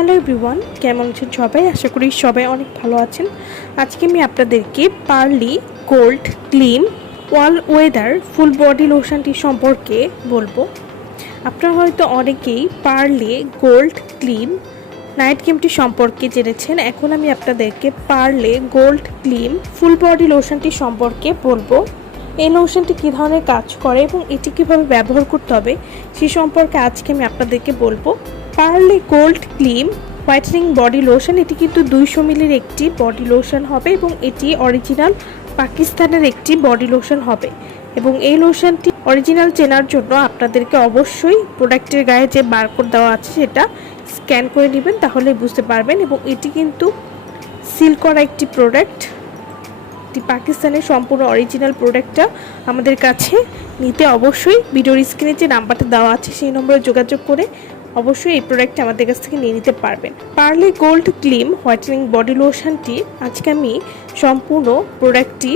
Hello everyone, কেমন আছেন সবাই? আশা করি সবাই অনেক ভালো আছেন। আজকে আমি আপনাদেরকে Parley gold cream all weather, full body লোশনটি সম্পর্কে বলব। আপনারা হয়তো অনেকেই পার্লে, গোল্ড ক্লিম নাইট ক্রিমটি সম্পর্কে জেনেছেন। এখন আমি আপনাদেরকে Parley, gold cream full body লোশনটি সম্পর্কে বলব। এই লোশনটি কী ধরনের কাজ করে এবং এটি কীভাবে ব্যবহার করতে হবে সে সম্পর্কে আজকে আমি আপনাদেরকে বলব। Parley gold cream, whitening body lotion, এটি কিন্তু দুইশো মিলির একটি বডি লোশন হবে এবং এটি অরিজিনাল পাকিস্তানের একটি বডি লোশন হবে। এবং এই লোশনটি অরিজিনাল চেনার জন্য আপনাদেরকে অবশ্যই প্রোডাক্টের গায়ে যে বারকোড দেওয়া আছে সেটা স্ক্যান করে নেবেন তাহলে বুঝতে পারবেন। এবং এটি কিন্তু সিল করা একটি প্রোডাক্ট। একটি পাকিস্তানের সম্পূর্ণ অরিজিনাল প্রোডাক্টটা আমাদের কাছে নিতে অবশ্যই ভিডিওর স্ক্রিনে যে নাম্বারটা দেওয়া আছে সেই নম্বরে যোগাযোগ করে অবশ্যই এই প্রোডাক্টটা আমাদের কাছ থেকে নিয়ে নিতে পারবেন। Parley gold cream whitening body লোশনটি আজকে আমি সম্পূর্ণ প্রোডাক্টটি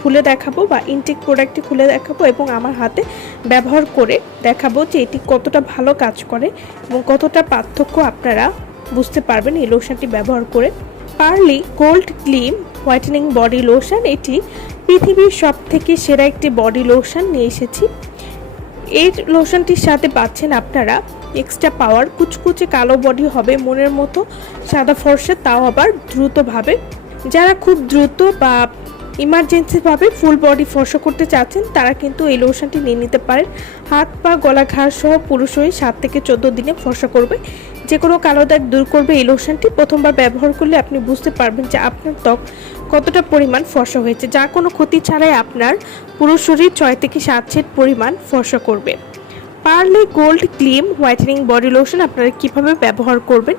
খুলে দেখাবো বা ইনটেক প্রোডাক্টটি খুলে দেখাবো এবং আমার হাতে ব্যবহার করে দেখাবো যে এটি কতটা ভালো কাজ করে এবং কতটা পার্থক্য আপনারা বুঝতে পারবেন এই লোশনটি ব্যবহার করে। Parley gold cream whitening body lotion এটি পৃথিবীর সব থেকে সেরা একটি বডি লোশন নিয়ে এসেছি। এই লোশনটির সাথে পাচ্ছেন আপনারা এক্সট্রা পাওয়ার কুচকুচে কালো বডি হবে, মনের মতো সাদা ফর্সা, তাও আবার দ্রুতভাবে। যারা খুব দ্রুত বা ইমার্জেন্সিভাবে ফুল বডি ফর্সা করতে চাচ্ছেন, তারা কিন্তু এই লোশনটি নিয়ে নিতে পারেন। হাত, পা, গলা, ঘাড় সহ পুরুষ হয়ে সাত থেকে চোদ্দ দিনে ফর্সা করবে। যে কোনো কালো দাগ দূর করবে এই লোশনটি প্রথমবার ব্যবহার করলে আপনি বুঝতে পারবেন যে আপনার ত্বক কতটা পরিমাণ ফর্সা হয়েছে। যা কোনো ক্ষতি ছাড়াই আপনার পুরো শরীর ছয় থেকে সাত সেট পরিমাণ ফর্সা করবে। Parley gold cream whitening body lotion আপনারা কীভাবে ব্যবহার করবেন?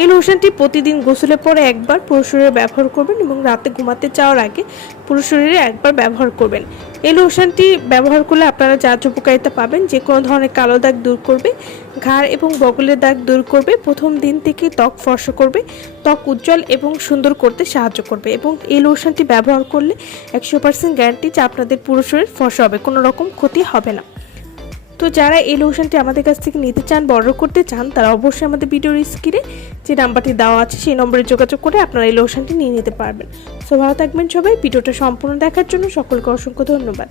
এই লোশনটি প্রতিদিন গোসলের পরে একবার পুরো শরীরে ব্যবহার করবেন এবং রাতে ঘুমাতে যাওয়ার আগে পুরো শরীরে একবার ব্যবহার করবেন। এই লোশনটি ব্যবহার করলে আপনারা যা উপকারিতা পাবেন, যে কোনো ধরনের কালো দাগ দূর করবে, ঘাড় এবং বগলের দাগ দূর করবে, প্রথম দিন থেকে ত্বক ফর্সা করবে, ত্বক উজ্জ্বল এবং সুন্দর করতে সাহায্য করবে এবং এই লোশনটি ব্যবহার করলে একশো পার্সেন্ট গ্যারান্টি যে আপনাদের পুরো শরীর ফর্সা হবে, কোনো রকম ক্ষতি হবে না। তো যারা এই লোশনটি আমাদের কাছ থেকে নিতে চান বর্ডার করতে চান, তারা অবশ্যই আমাদের ভিডিওর স্ক্রিনে যে নাম্বারটি দেওয়া আছে, সেই নম্বরে যোগাযোগ করে আপনারা এই লোশনটি নিয়ে নিতে পারবেন। সো ভালো থাকবেন সবাই। ভিডিওটা সম্পূর্ণ দেখার জন্য সকলকে অসংখ্য ধন্যবাদ।